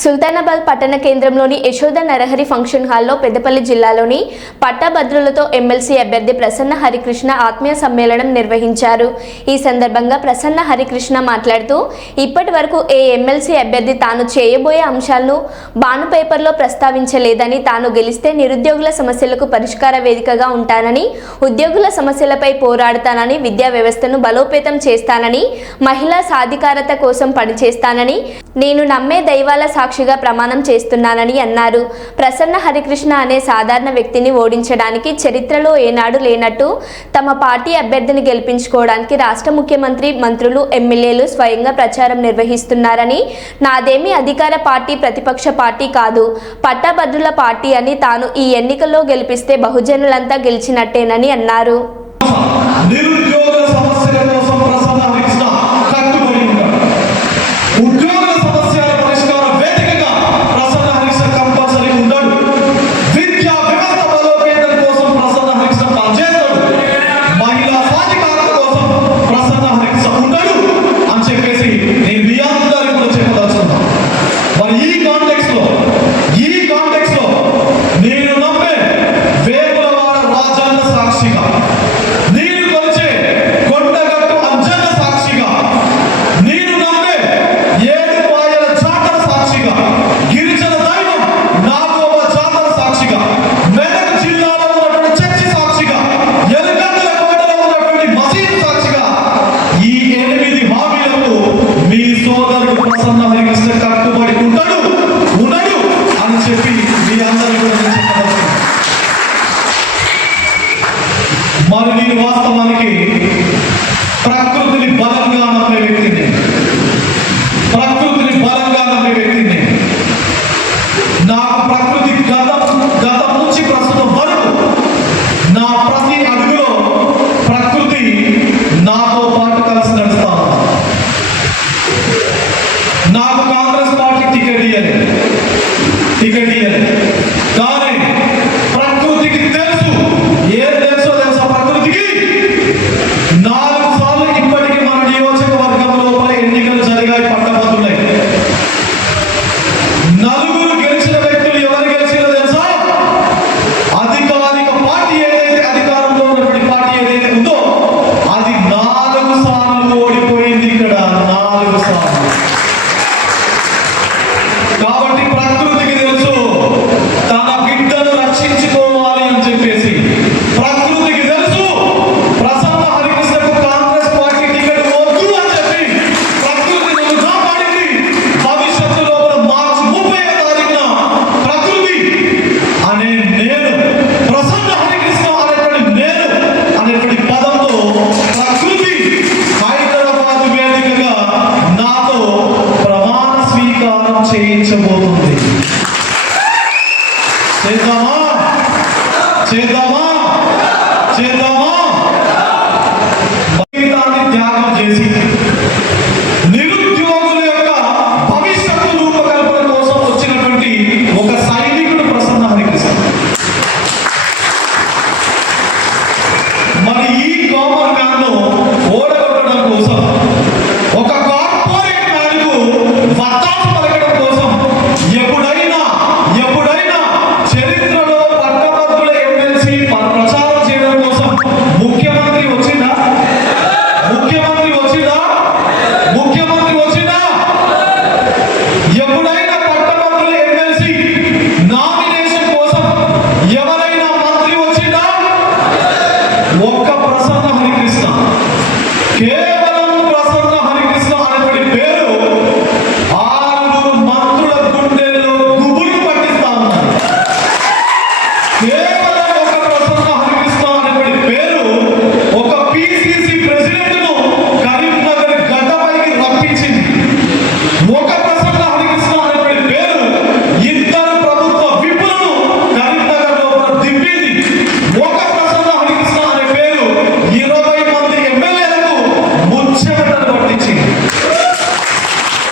సుల్తానాబాద్ పట్టణ కేంద్రంలోని యశోద నరహరి ఫంక్షన్ హాల్లో పెద్దపల్లి జిల్లాలోని పట్టభద్రులతో ఎమ్మెల్సీ అభ్యర్థి ప్రసన్న హరికృష్ణ ఆత్మీయ సమ్మేళనం నిర్వహించారు. ఈ సందర్భంగా ప్రసన్న హరికృష్ణ మాట్లాడుతూ ఇప్పటి వరకు ఏ ఎమ్మెల్సీ అభ్యర్థి తాను చేయబోయే అంశాలను బాను పేపర్లో ప్రస్తావించలేదని, తాను గెలిస్తే నిరుద్యోగుల సమస్యలకు పరిష్కార వేదికగా ఉంటానని, ఉద్యోగుల సమస్యలపై పోరాడతానని, విద్యా వ్యవస్థను బలోపేతం చేస్తానని, మహిళా సాధికారత కోసం పనిచేస్తానని, నేను నమ్మే దైవాల సాక్షిగా ప్రమాణం చేస్తున్నానని అన్నారు. ప్రసన్న హరికృష్ణ అనే సాధారణ వ్యక్తిని ఓడించడానికి చరిత్రలో ఏనాడు లేనట్టు తమ పార్టీ అభ్యర్థిని గెలిపించుకోవడానికి రాష్ట్ర ముఖ్యమంత్రి, మంత్రులు, ఎమ్మెల్యేలు స్వయంగా ప్రచారం నిర్వహిస్తున్నారని, నాదేమీ అధికార పార్టీ, ప్రతిపక్ష పార్టీ కాదు, పట్టభద్రుల పార్టీ అని, తాను ఈ ఎన్నికల్లో గెలిపిస్తే బహుజనులంతా గెలిచినట్టేనని అన్నారు. మరి నేను వాస్తవానికి ప్రకృతిని బలంగా నమ్మే వ్యక్తిని, నాకు ప్రకృతి గతం నుంచి ప్రస్తుతం వరకు నా ప్రతి అడుగులో ప్రకృతి నాతో పాటు కలిసి నడుస్తా. నాకు కాంగ్రెస్ పార్టీ టికెట్ ఇయ్యలేదు, కానీ ప్రకృతికి తెలుసు, ఏం తెలుసో తెలుసా ప్రకృతికి, 4 సార్లు ఇప్పటికీ మన నియోజకవర్గం లోపల ఎన్నికలు జరిగాయి, పట్టభద్రులై. 4 గెలిచిన వ్యక్తులు ఎవరు గెలిచినా తెలుసా? అధికారిక పార్టీ ఏదైతే, అధికారంలో ఉన్నటువంటి పార్టీ ఏదైతే ఉందో అది 4 సార్లు ఓడిపోయింది. ఇక్కడ 4 సార్లు. కాబట్టి ప్రకృతికి తెలుసు తన బిడ్డను రక్షించుకోవాలి అని చెప్పేసి. ప్రకృతికి తెలుసు ప్రసన్న హరికృష్ణకు కాంగ్రెస్ పార్టీ టికెట్ వద్దు అని చెప్పి ప్రకృతి నన్ను కాపాడింది. భవిష్యత్తులో మార్చి 30వ తారీఖున ప్రకృతి అనే నేను, ప్రసన్న హరికృష్ణ అనేటువంటి నేను అనేటువంటి పదంతో ప్రకృతి హైదరాబాద్ వేదికగా నాతో ప్రమాణ స్వీకారం చేయించబోతుంది.